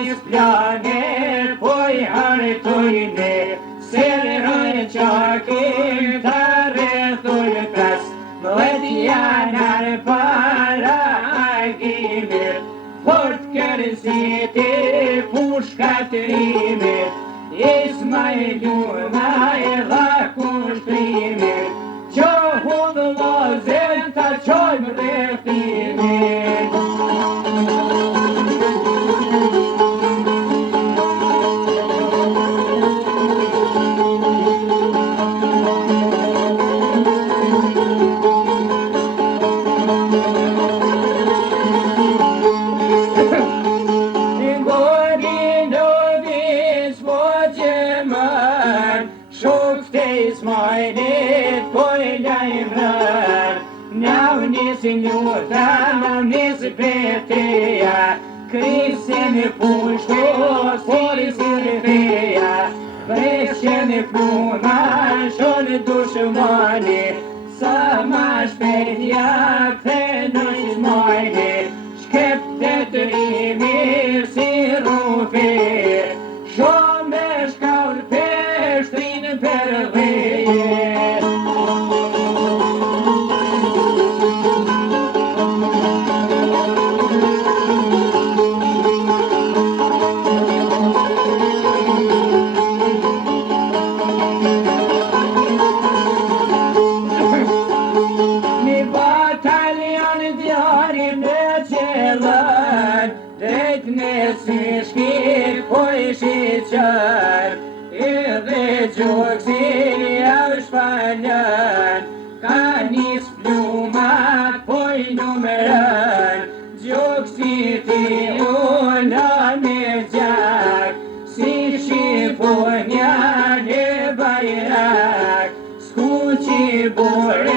nis planet, po I hartojnë, se rrën qakin të rrethull pes, mëdhet janar para agimit, fort kërziti pushkat rimit, Ismailuna dha kushtrimit, qohun lozen ta qojmë rrethimin. Ismailit po lajmërar, njau nisi ljuta, njau nisi peteja, krisin pushtu, polisin feja, preshen pluna, shon dushmani, sa ma shpejt ja kthen Ismailit, shkeptet rimi si rufi, shon me shkaur peshtrin për po ishi qër, edhe gjoksin jau shpalën, ka nis plumat po I numërën, gjoksi ti ulla me gjak, si shqiponja në bajrak, skuqi bor